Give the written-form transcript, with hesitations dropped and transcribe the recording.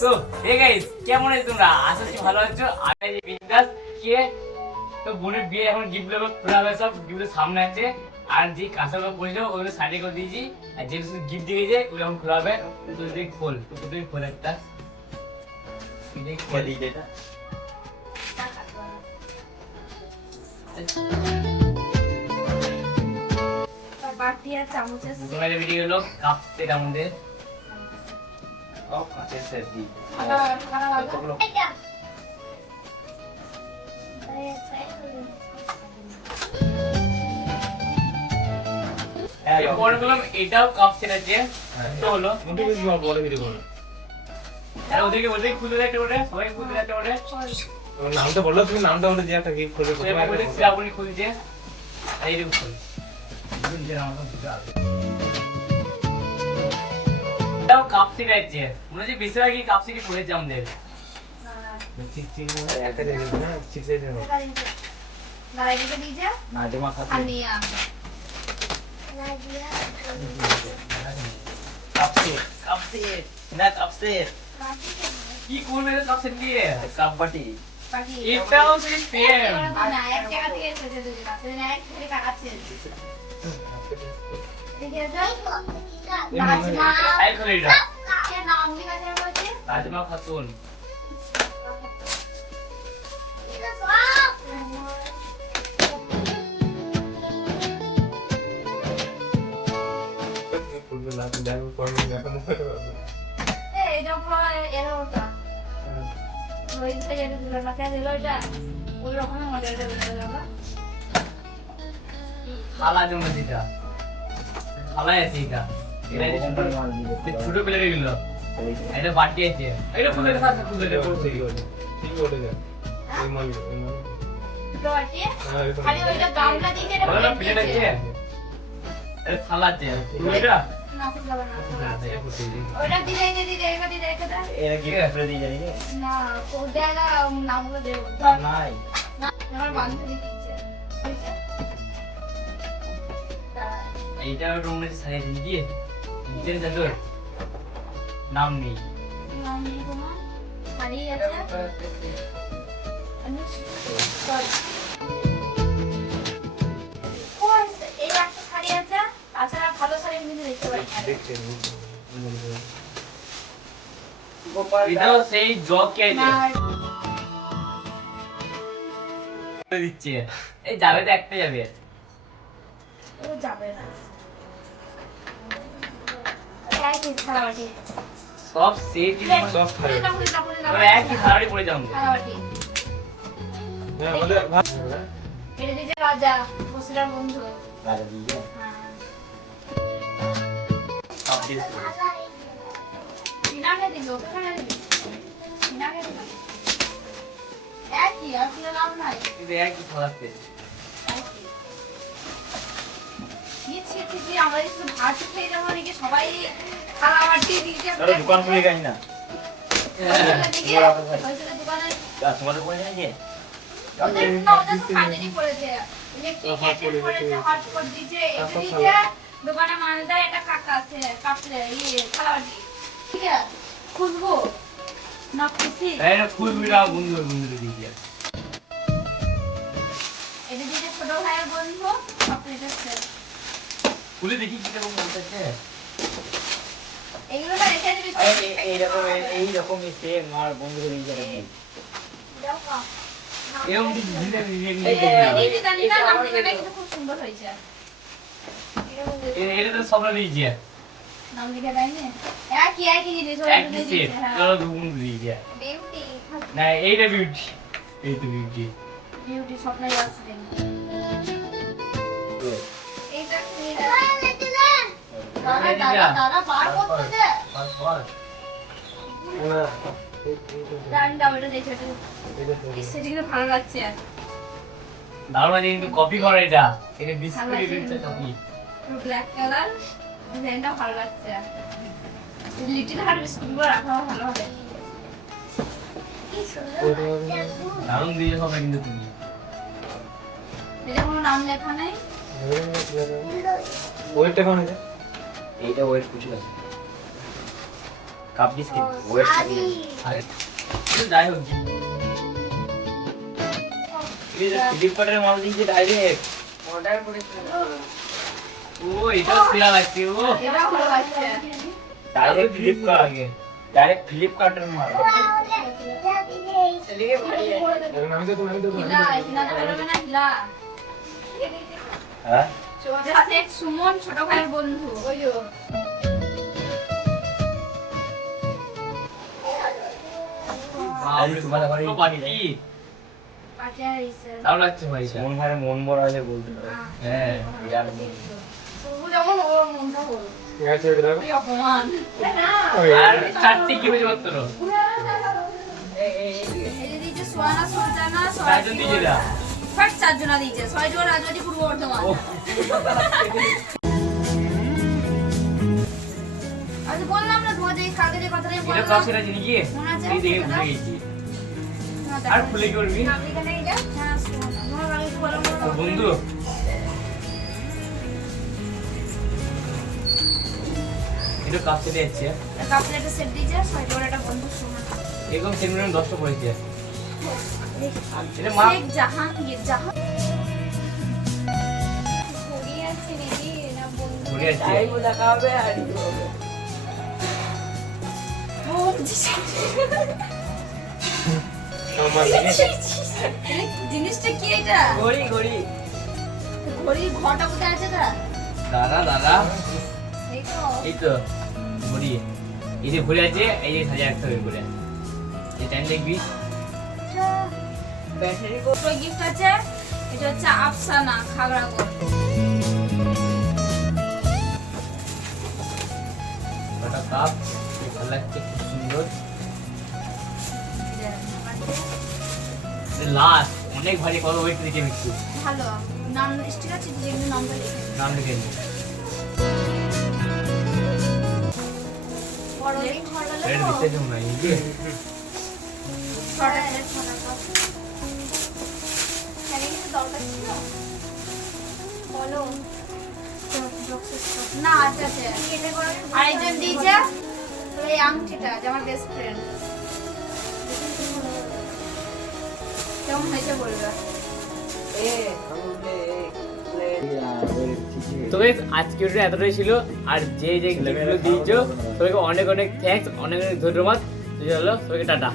So hey guys কেমন আছো তোমরা? আশা করি ভালো আছো। আমি এই বিন্দাস কে তো বোনের বিয়ে এখন গিফট গুলো খোলা হবে, সব গিফট সামনে আছে। আর যে কাঁচাগুলো পড়েছিল ওগুলো সাইডে করে দিয়েছি, আর যে গিফট দিয়েছে ওগুলো এখন খোলা হবে। তো তুই খোল, তো তুই খোল একটা क्या दी देता बाटी আর চামচে তোমার ভিডিও হলো কাপ সেট আমাদের और अच्छे से दी খানা খানা লাগা सब लोग এই বড়গুলো এটাও কাপ সেট আছে। তো হলো বড় ভিডিও করো। আর ওদেরকে বলতে খুলে দেখতে ওটা সবাই খুলে দেখতে ওটা তোমার নামটা বললো, তুমি নামটা বলে দিয়ে একটা গিফট করবে এবার বলে শ্রাবণী খুলছে আর এই খুল খুলছে আমার বুঝতে হবে। এটাও কাপ সেট আছে, মনে হচ্ছে বেশিরভাগই কাপ সেট পড়েছে আমাদের। ঠিক ঠিক একটা দিয়ে দেবে না, ঠিক দিয়ে দেবে। দাঁড়াই দিতে দিয়ে যা ना दिमाग আর खाते নিয়ে আম कब से ना कब से কি করবে রে কাপ সেট দিয়ে? कब बटी বাকি এটাও সেই সেম। না এক টাকা থেকে এসেছে দুটো কাছে না এক থেকে টাকা আছে ঠিক আছে নাজমা আই করে এটা কে নাম লেখা আছে বলছে রাজমা খাতুন। করবে না, তুমি দেখো করবে না, এখন হতে পারবে। এই যখন এর ওটা ওই থেকে যেটা দিল না কেন দিল এটা ওই রকমের মডেলটা দিল বাবা খালা জমা দিটা খালা আছে এটা এটা যে ছোট পেলে গেল এটা বাটি আছে এটা খুলে দেখা খুলে এটা দেখো করতে কি করে? ঠিক করে দেয়। এই মাল, এই মাল। তো আছে হ্যাঁ, এটা খালি ওইটা গামলা দিয়ে এটা ওটা প্লেট আছে এটা খালা আছে এটা না ফুলবা না এটা করতে দিই ওটা দিলে দিলে এটা দিলে এটা দাও ये गिफ्ट कर दी जाएगी না ওটা নামগুলো দেব नहीं না আমার বান্ধবী দিচ্ছে এইটা রুমে সাইড দিয়ে নিচের জাদুর নাম নেই নাম নেই তোমার হারিয়ে গেছে সরি কোন এই একটা শাড়ি আছে তাছাড়া ভালো শাড়ি আমি কিন্তু দেখতে পাই না দেখতে এটাও সেই জগ কে না দিচ্ছে এই যাবে তো একটা যাবে ও যাবে না এই কি খারাপটি সব সেট সব খারাপ। একই খারাপই পড়ে যাবে খারাপটি হ্যাঁ, আমাদের এটা দিতে রাজা বসিরার বন্ধু राजा दी है সব দিয়ে সিনাকে দিল ওখানে দিল সিনাকে দিল একই আর কোনো নাম নাই কিন্তু একই খারাপে আমরা শুধু ভাত খেয়ে যাবো নাকি সবাই খাওয়াটি দিয়েছে चलो दुकान खुलेगा ही ना দোকানে क्या तुम्हारे को जाएंगे দোকানে মানে দেয় এটা কাকা আছে কাটলে ইয়ে খাওয়াটি ঠিক আছে খুঁজবো না খুশি তাই না খুব বিড়া বন্ধু বন্ধু দিয়ে এটা দিতে ছোট ভাইয়ের বন্ধু চকলেটের সেট খুলে দেখি কি রকম বলতেছে এগুলো না রেখে দিবি এই রকম সেম আর বন্ধু করে দিয়ে যাবে দেখো এরকম দিলে এই ডিজাইনটা আমাদের এখানে কিন্তু খুব সুন্দর হয়েছে এটা তো সব নিয়ে নাম লিখে দেয়নি একই একই জিনিস একই সেট চলো দুগুণ দিয়ে দিয়া বিউটি না এইটা বিউটি এই তো বিউটি বিউটি স্বপ্নের আসছে এইটা দাদা বার করতে দে না, ডান্ডা ওটা দেখে সেটা কিন্তু ভালো লাগছে দারুণ আছে কিন্তু কপি করে এটা এটা বিস্কুট এটা কপি ব্ল্যাক কালার ডিজাইনটা ভালো লাগছে লিটিল হার্ট বিস্কুটগুলো রাখা ভালো হবে দারুণ দিয়ে হবে কিন্তু তুমি এটা কোনো নাম লেখা নেই ওইটা কোন আছে? এইটা ওয়েট কিছু আছে কাপ বিস্কিট ওয়েট আরে যাই হোক ফ্লিপকার্টের মাল দিয়েছে ডাইরেক্ট অর্ডার করেছিল ও এটাও ছিলা লাগছে ও এটা ভালো লাগছে ডাইরেক্ট ফ্লিপকার্ট ডাইরেক্ট ফ্লিপকার্টের মাল এদিকে ভারী আমি তো হিলা হিলা বেরোবে না হিলা হ্যাঁ শেখ সুমন ছোট ভাইয়ের বন্ধু ওই যে বাপরে তোমার ঘরে কত পানি কি পাচার ইসে দাও লাগছে ভাই এটা। মন ঘরে মন ভরা হলে বলতে পারে হ্যাঁ বিরাট তবু যেমন ওর মনটা হলো আছে এটা এই অপমান না আর চারটি কি হয়েছে মাত্র এই যে দিয়েছে সোয়ানা সুলতানা চারজন দিয়ে যা ফার্স্ট চারজনা দিয়েছে ছয়জন রাজবাড়ি পূর্ব বর্ধমান আমি বললাম না তোমাদের এই কাগজের কথাটা আমি এটা বললাম কাছে রাজি নাকি মনে আছে? এই দেখে ভুলে গেছি আর ভুলে কি করবি আমেরিকানে এটা হ্যাঁ সোয়ানা তোমার আগে বললাম তোর বন্ধু এটা কাপ চলে যাচ্ছে কাপ প্লেটের সেট দিয়েছে ছয়জন একটা বন্ধু সোনা এরকম সেমিনার 10টা পড়েছে এটা মা শেখ জাহাঙ্গীর জাহাঙ্গীর ঘুরে যাচ্ছে আমার জিনিসটা কি এটা ঘড়ি ঘড়ি ঘড়ির ঘটা কোথায় আছে তা দাদা দাদা এই তো এই তো ঘুরি এই যে ঘুরে আছে এই যে সাজা রাখতে হবে ঘুরে এই টাইম দেখবি ব্যাটারি কোটো গিফট আছে এটা হচ্ছে আফসানা খাগড়াগড় ওটা কাপ ভালো লাগছে খুব সুন্দর লাস্ট অনেক ভারী কত ওয়েট দিয়েছে মিঠু ভালো নাম স্টিকার আছে যেগুলো নামটা লিখে নাম লিখে নি বড় লিখ রেড দিতে জন্য না এই যে ছটা আছে ছটা কাপ এখানে কিছু দরকার ছিল বলো না আচ্ছা আচ্ছা আরেকজন দিয়েছে এই আংটিটা যে আমার বেস্ট ফ্রেন্ড কেমন হয়েছে বলবে তো গাইস আজকে ভিডিও এতটাই ছিল আর যে যে গিফটগুলো দিয়েছো সবাইকে অনেক অনেক থ্যাঙ্কস অনেক অনেক ধন্যবাদ চলো সবাইকে টাটা